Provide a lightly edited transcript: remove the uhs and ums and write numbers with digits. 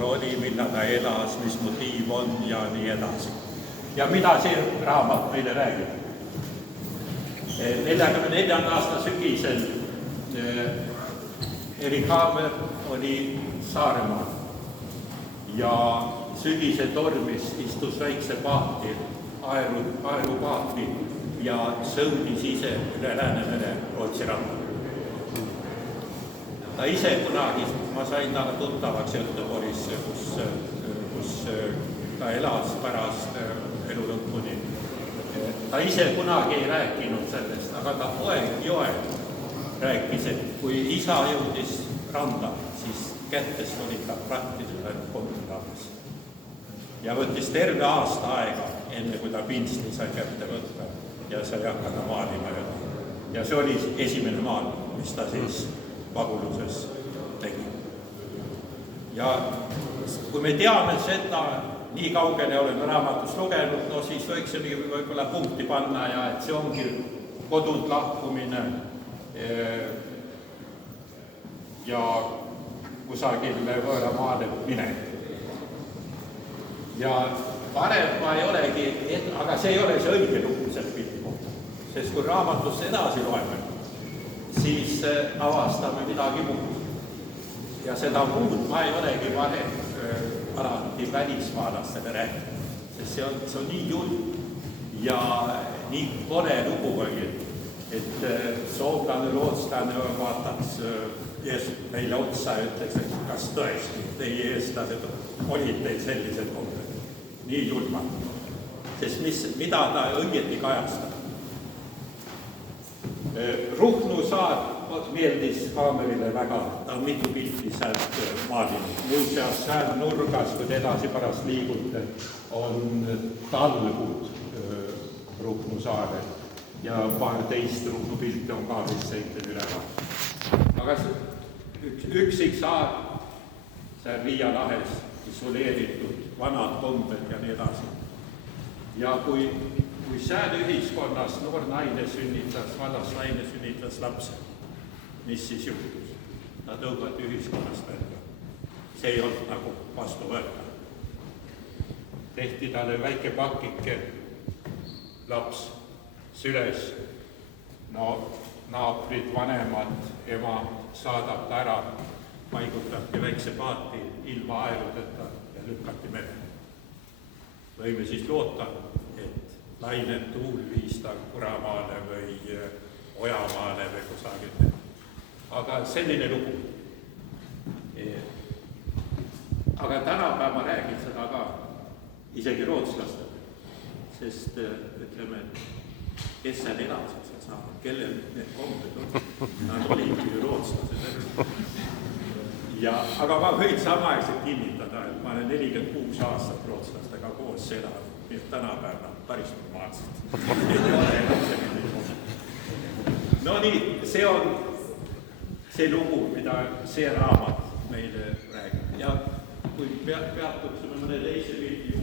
noor oli, millal ta elas, mis motiiv on ja nii edasi. Ja mida see raamat meile räägib? 44. aasta sügisel Erik Haamer oli Saaremaal ja sügise tormis istus väikse paati, aerupaati ja sõudis ise üle Läänemere Rootsi randa. Ta ise kunagi, ma sain taga tuttavaks Göteborgisse, kus ta elas pärast elu lõpuni. Ta ise kunagi ei rääkinud sellest, aga ta poeg Joel rääkis, et kui isa jõudis randa, siis kätes oli ta praktiliselt kontraabis. Ja võttis terve aasta aega, enne kui ta pinsli sai kätte võtta ja sai hakata maalima. Ja see oli esimene maal, mis ta siis paguluses tegi. Ja kui me teame seda, nii kaugele oleme raamatust lugenud, no siis võiksime võib-olla punkti panna ja et see ongi kodult lahkumine ja kusagile võõra maale minek. Ja parem ma ei olegi, aga see ei ole see õige lugu selle pildi kohta, sest kui raamatust edasi loeme, siis avastame midagi muud. Ja seda muud ma ei olegi varem alati välismaalastele rääkida, sest see on nii julm ja nii kole lugu oli, et soomlane, rootslane vaataks meile otsa ja ütleks, et kas tõesti teie eestlased olid teil sellised kombed, nii julmad, sest mida ta õieti kajastab. Ruhnu saar meeldis Haamerile väga, ta on mitu pilti sealt maalinud. Muuseas, seal nurgas, kui edasi pärast liigute, on talgud Ruhnu saarel ja paar teist Ruhnu pilte on ka vist seitel üleval. Aga üksik saar, seal Riia lahes, isoleeritud, vanad kombed ja nii edasi. Ja kui seal ühiskonnas noor naine sünnitas, vallas naine sünnitas lapse, mis siis juhtus? Ta tõugati ühiskonnast välja. See ei olnud nagu vastu võtta. Tehti talle väike pakike, laps süles, no naabrid, vanemad, ema saadab ta ära, paigutabki väikse paati ilma aerudeta ja lükkati mere. Võime siis loota, et laine tuul viis ta Kuramaale või Ojamaale või kusagil. Aga selline lugu. Aga tänapäev ma räägin seda ka isegi rootslastele, sest ütleme, kes seal elasid seal saavad, kellel need kombed on, nad olid ju rootslased. Aga ma võin samaaegselt kinnitada, et ma olen 46 aastat rootslastega koos elanud, nii et tänapäev on päris normaalselt. No nii, see on see lugu, mida see raamat meile räägib. Ja kui peatuksime mõne teise pildi